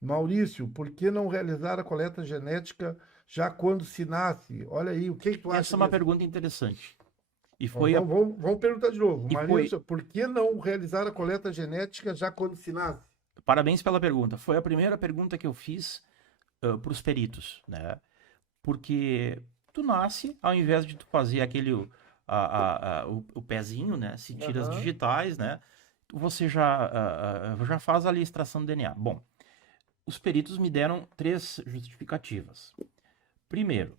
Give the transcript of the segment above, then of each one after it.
Maurício, por que não realizar a coleta genética já quando se nasce? Olha aí, o que que tu Essa acha é uma disso? pergunta interessante. E Vamos, foi, a- vamos perguntar de novo. e foi, Maurício, por que não realizar a coleta genética já quando se nasce? parabéns pela pergunta. Foi a primeira pergunta que eu fiz para os peritos, né? Porque tu nasce, ao invés de tu fazer aquele o pezinho, né? Se tira as Aham. digitais, né? Você já faz ali a extração do DNA. Bom, os peritos me deram três justificativas. Primeiro,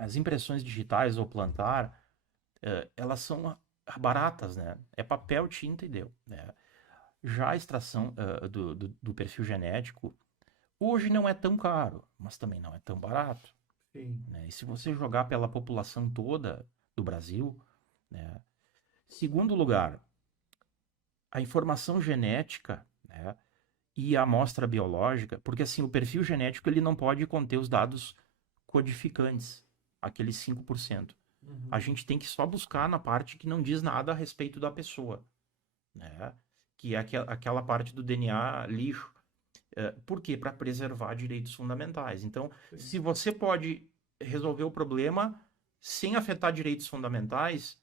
as impressões digitais ou plantar, elas são baratas, né? É papel, tinta e deu, né? Já a extração do perfil genético, hoje não é tão caro, mas também não é tão barato, Sim. né? E se você jogar pela população toda do Brasil, né? Segundo lugar, a informação genética, né? E a amostra biológica, porque assim, o perfil genético ele não pode conter os dados codificantes, aqueles 5%. A Uhum. gente tem que só buscar na parte que não diz nada a respeito da pessoa, né? Que é aquela parte do DNA lixo. Por quê? Para preservar direitos fundamentais. Então, Sim. se você pode resolver o problema sem afetar direitos fundamentais,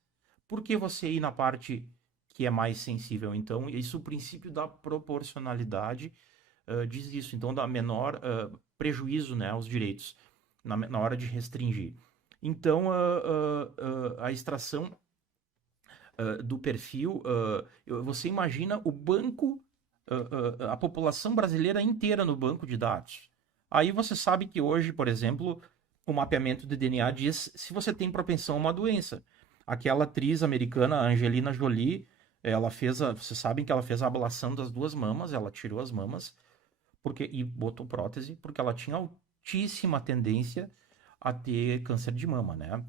por que você ir na parte que é mais sensível? Então, isso o princípio da proporcionalidade diz isso. Então, dá menor prejuízo, né, aos direitos na hora de restringir. Então, a extração do perfil, você imagina o banco, a população brasileira inteira no banco de dados. Aí você sabe que hoje, por exemplo, o mapeamento de DNA diz se você tem propensão a uma doença. Aquela atriz americana, Angelina Jolie, vocês sabem que ela fez a ablação das duas mamas, ela tirou as mamas e botou prótese, porque ela tinha altíssima tendência a ter câncer de mama, né?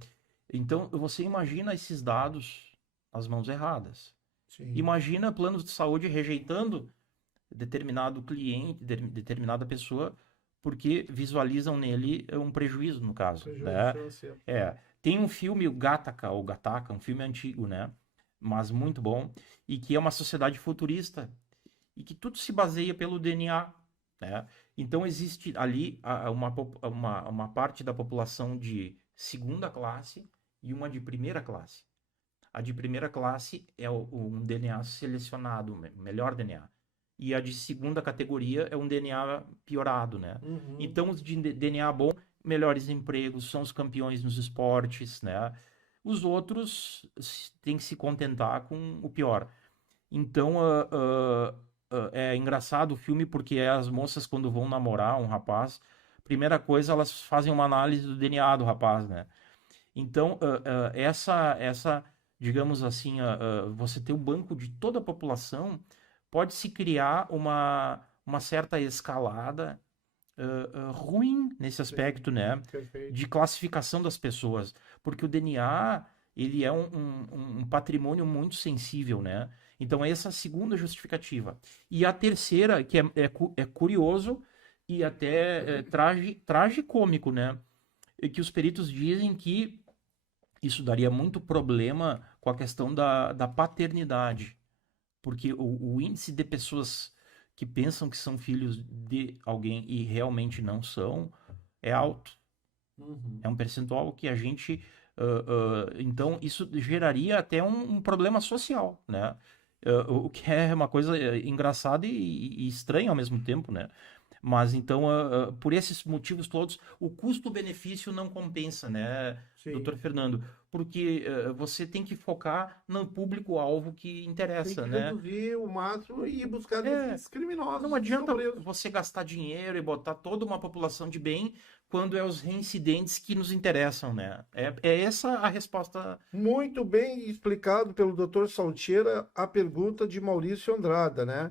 Então, você imagina esses dados nas mãos erradas. Sim. Imagina planos de saúde rejeitando determinado cliente, determinada pessoa, porque visualizam nele um prejuízo, no caso, Prejuízo né? financeiro. Tem um filme, o Gattaca, ou Gattaca, um filme antigo, né? Mas muito bom, e que é uma sociedade futurista, e que tudo se baseia pelo DNA, né? Então existe ali uma parte da população de segunda classe e uma de primeira classe. A de primeira classe é um DNA selecionado, melhor DNA. E a de segunda categoria é um DNA piorado, né? Uhum. Então, os de DNA bom, melhores empregos, são os campeões nos esportes, né? Os outros têm que se contentar com o pior. Então, é engraçado o filme porque as moças, quando vão namorar um rapaz, primeira coisa, elas fazem uma análise do DNA do rapaz, né? Então, digamos assim, você ter o banco de toda a população, pode se criar uma certa escalada ruim nesse Sim. aspecto, né? Perfeito. De classificação das pessoas, porque o DNA, ele é um patrimônio muito sensível, né? Então, essa é a segunda justificativa. E a terceira, que é curioso e até tragicômico, né? É que os peritos dizem que isso daria muito problema com a questão da paternidade, porque o índice de pessoas que pensam que são filhos de alguém e realmente não são é alto. Uhum. É um percentual que a gente. Então, isso geraria até um problema social, né? O que é uma coisa engraçada e estranha ao mesmo tempo, né? Mas então, por esses motivos todos, o custo-benefício não compensa, né, doutor Sim. Fernando? Porque você tem que focar no público-alvo que Tem interessa, que né? reduzir o máximo e ir buscar É, nesses não criminosos que estão adianta presos. você gastar dinheiro e botar toda uma população de bem quando é os reincidentes que nos interessam, né? É essa a resposta. Muito bem explicado pelo Dr. Salteira a pergunta de Maurício Andrada, né?